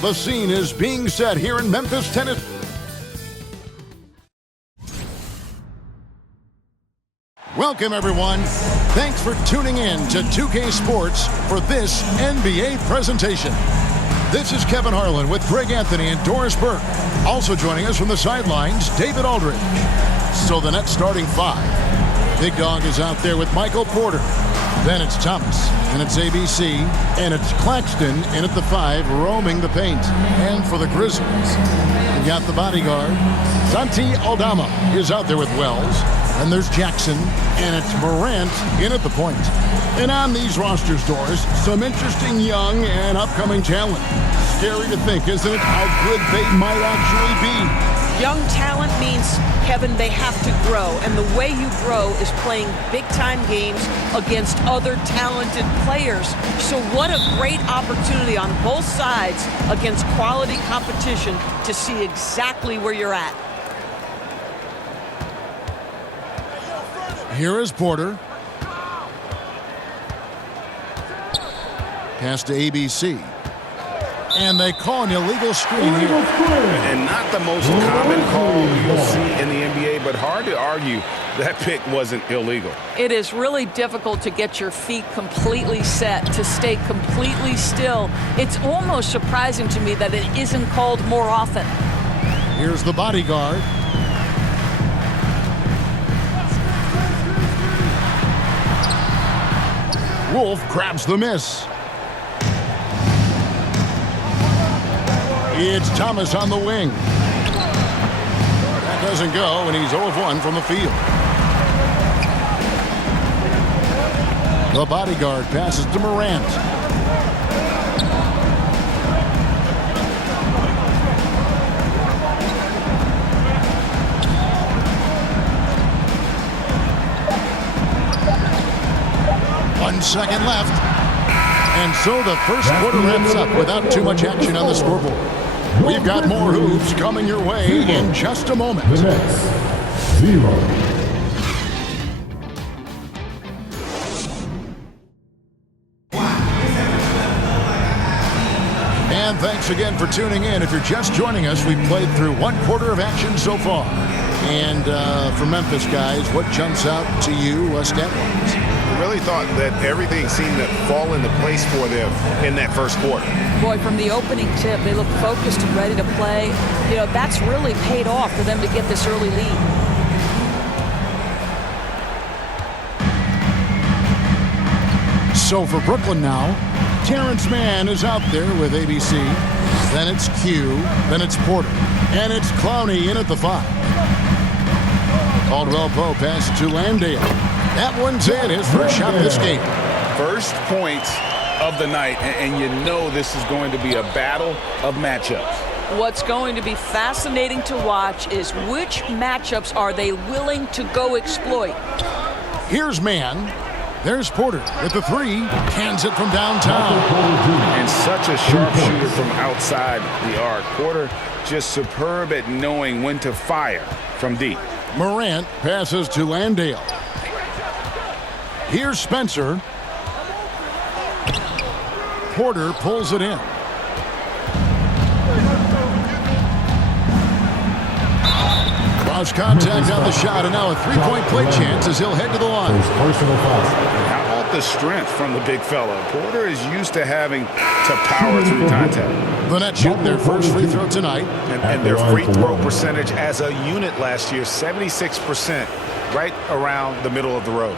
The scene is being set here in Memphis, Tennessee. Welcome, everyone. Thanks for tuning in to 2K Sports for this NBA presentation. This is Kevin Harlan with Greg Anthony and Doris Burke. Also joining us from the sidelines, David Aldridge. So the Nets starting five. Big Dog is out there with Michael Porter. Then it's Thomas, and it's ABC, and it's Claxton in at the 5, roaming the paint. And for the Grizzlies, we got the bodyguard. Santi Aldama is out there with Wells. And there's Jackson, and it's Morant in at the point. And on these rosters, Doris, some interesting young and upcoming talent. Scary to think, isn't it, how good they might actually be? Young talent means, Kevin, they have to grow. And the way you grow is playing big-time games against other talented players. So what a great opportunity on both sides against quality competition to see exactly where you're at. Here is Porter. Pass to ABC. And they call an illegal screen here. And not the most common call you'll see in the NBA, but hard to argue that pick wasn't illegal. It is really difficult to get your feet completely set, to stay completely still. It's almost surprising to me that it isn't called more often. Here's the bodyguard. Wolf grabs the miss. It's Thomas on the wing. That doesn't go, and he's 0 of 1 from the field. The bodyguard passes to Morant. One second left. And so the first quarter wraps up without too much action on the scoreboard. We've got more hoops coming your way in just a moment. The Nets, 0. And thanks again for tuning in. If you're just joining us, we've played through one quarter of action so far. And for Memphis, guys, what jumps out to you stat-wise? I really thought that everything seemed to fall into place for them in that first quarter. Boy, from the opening tip, they look focused and ready to play. You know, that's really paid off for them to get this early lead. So for Brooklyn now, Terrence Mann is out there with ABC. Then it's Q. Then it's Porter. And it's Clowney in at the 5. Caldwell Pope passes to Landale. That one's in, his first shot of this game. First point of the night, and you know this is going to be a battle of matchups. What's going to be fascinating to watch is which matchups are they willing to go exploit. Here's Mann. There's Porter with the 3. Cans it from downtown. And such a sharpshooter from outside the arc. Porter just superb at knowing when to fire from deep. Morant passes to Landale. Here's Spencer. Porter pulls it in. Cross contact on the shot, and now a three-point play chance as he'll head to the line. How about the strength from the big fella? Porter is used to having to power through contact. The Nets shoot their first free throw tonight. And their free throw percentage as a unit last year, 76%, right around the middle of the road.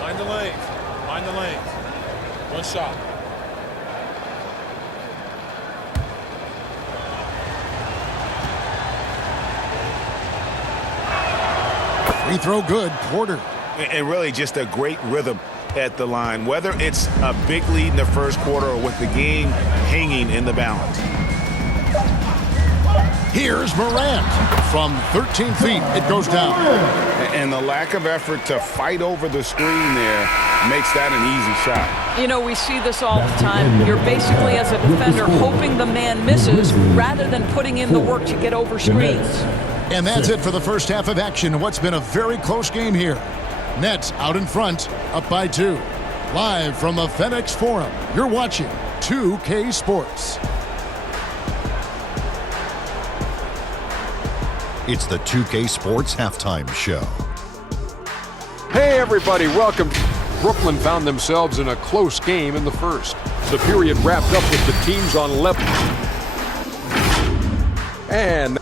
Find the lanes. Find the lanes. One shot. Free throw good, Porter. And really just a great rhythm at the line, whether it's a big lead in the first quarter or with the game hanging in the balance. Here's Morant. From 13 feet, it goes down. And the lack of effort to fight over the screen there makes that an easy shot. You know, we see this all the time. You're basically, as a defender, hoping the man misses rather than putting in the work to get over screens. And that's it for the first half of action. What's been a very close game here. Nets out in front, up by 2. Live from the FedExForum, you're watching 2K Sports. It's the 2K Sports Halftime Show. Hey everybody, welcome. Brooklyn found themselves in a close game in the first. The period wrapped up with the teams on level. And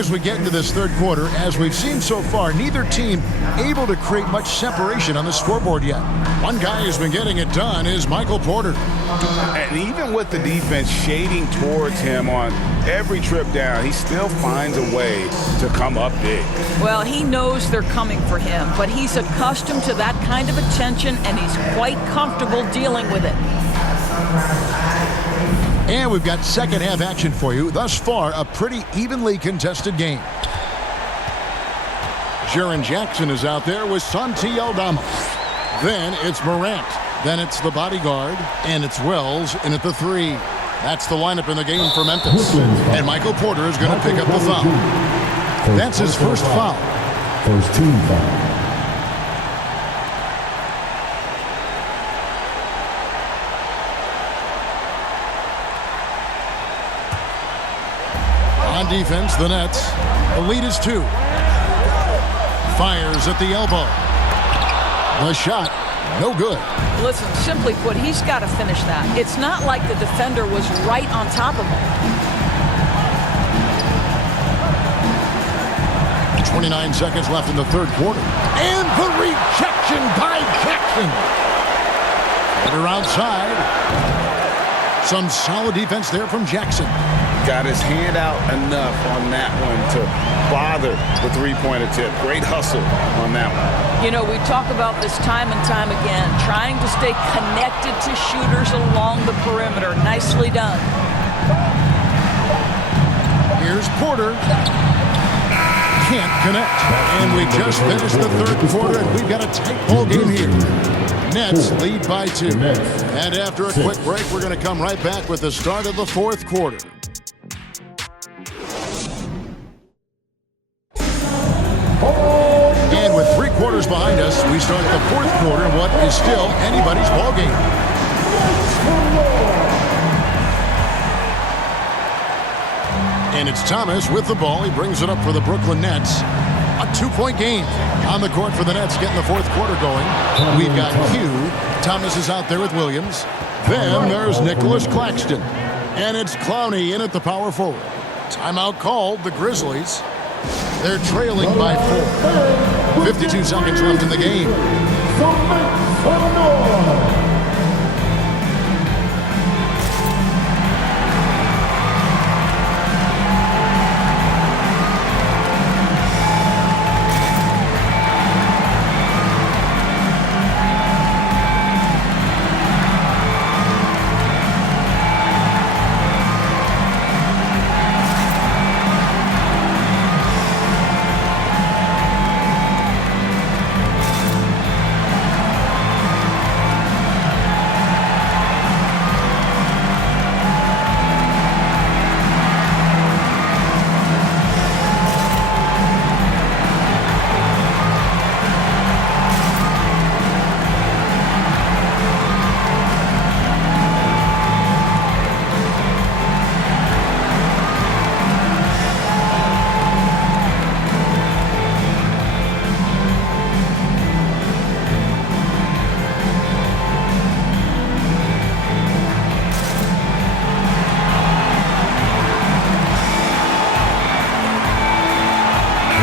as we get into this third quarter, as we've seen so far, neither team able to create much separation on the scoreboard yet. One guy who's been getting it done is Michael Porter. And even with the defense shading towards him on every trip down, he still finds a way to come up big. Well, he knows they're coming for him, but he's accustomed to that kind of attention, and he's quite comfortable dealing with it. And we've got second half action for you. Thus far, a pretty evenly contested game. Jaren Jackson is out there with Santi Aldama. Then it's Morant. Then it's the bodyguard. And it's Wells in at the 3. That's the lineup in the game for Memphis. And Michael Porter is going to pick up the foul. That's his first foul. First team foul. On defense, the Nets. The lead is 2. Fires at the elbow. The shot, no good. Listen, simply put, he's got to finish that. It's not like the defender was right on top of him. 29 seconds left in the third quarter. And the rejection by Jackson. Porter outside. Some solid defense there from Jackson. Got his hand out enough on that one to bother the three-pointer tip. Great hustle on that one. You know, we talk about this time and time again, trying to stay connected to shooters along the perimeter. Nicely done. Here's Porter. Can't connect. And we just finished the third quarter, and we've got a tight ball game here. Nets lead by 2. And after a quick break, we're going to come right back with the start of the fourth quarter. And with 3 quarters behind us, we start the fourth quarter in what is still anybody's ball game. And it's Thomas with the ball. He brings it up for the Brooklyn Nets. A 2-point game on the court for the Nets, getting the fourth quarter going. We've got Hugh. Thomas is out there with Williams. Then there's Nicholas Claxton. And it's Clowney in at the power forward. Timeout called, the Grizzlies. They're trailing by 4. 52 seconds left in the game.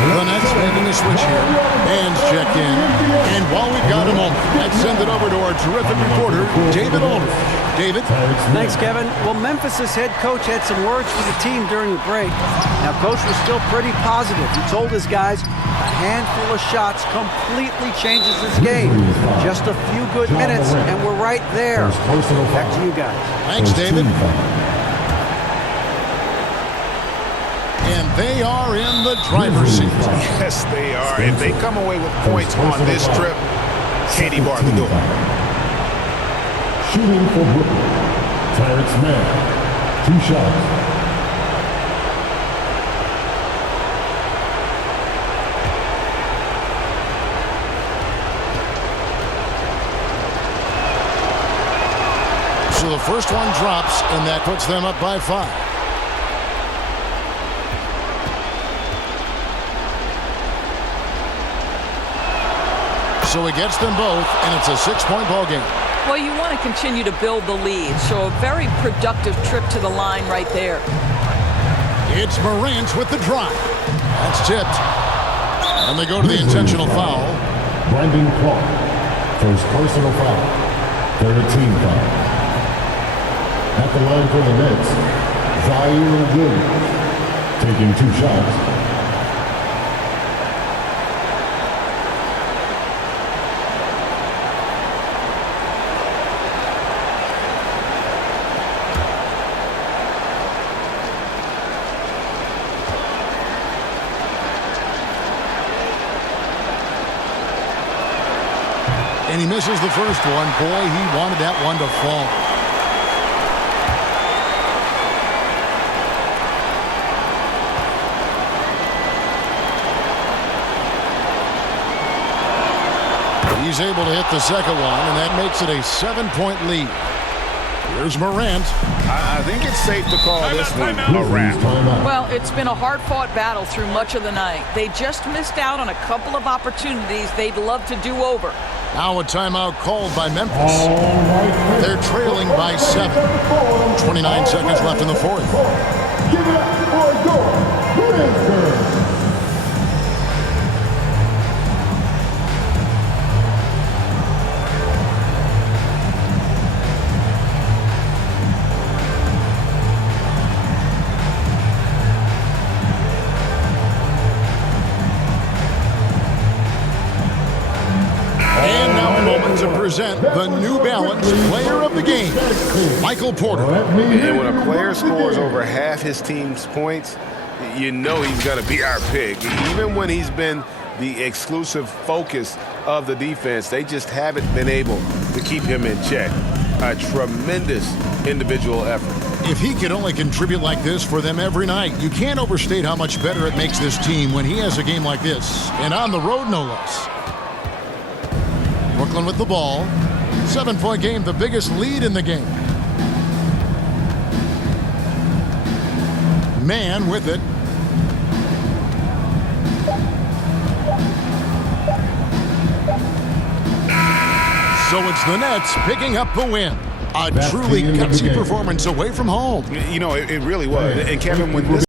The Nets making a switch here. Hands checked in. And while we've got a moment, let's send it over to our terrific reporter, David Aldridge. David? Thanks, Kevin. Well, Memphis's head coach had some words for the team during the break. Now, coach was still pretty positive. He told his guys a handful of shots completely changes this game. Just a few good minutes, and we're right there. Back to you guys. Thanks, David. And they are in the driver's seat. Yes, they are. If they come away with points on this trip, Katie bar the door. Shooting for Brooklyn, Terrence Mann, 2 shots. So the first one drops, and that puts them up by 5. So he gets them both, and it's a 6-point ball game. Well, you want to continue to build the lead, so a very productive trip to the line right there. It's Morant with the drive. That's tipped. And they go to the intentional foul. Brandon Clarke, first personal foul, third team foul. At the line for the Nets, Zaire Williams, taking 2 shots. And he misses the first one. Boy, he wanted that one to fall. He's able to hit the second one, and that makes it a 7-point lead. Here's Morant. I think it's safe to call this one a wrap. Well, it's been a hard-fought battle through much of the night. They just missed out on a couple of opportunities they'd love to do over. Now a timeout called by Memphis. They're trailing by 7. 29 seconds left in the fourth. Give it up for Williamsburg. To present the New Balance Player of the Game, Michael Porter. And when a player scores over half his team's points, you know he's going to be our pick. Even when he's been the exclusive focus of the defense, they just haven't been able to keep him in check. A tremendous individual effort. If he could only contribute like this for them every night, you can't overstate how much better it makes this team when he has a game like this, and on the road no less. Brooklyn with the ball. 7-point game, the biggest lead in the game. Man with it. So it's the Nets picking up the win. A truly gutsy performance away from home. You know, it really was. And Kevin, when this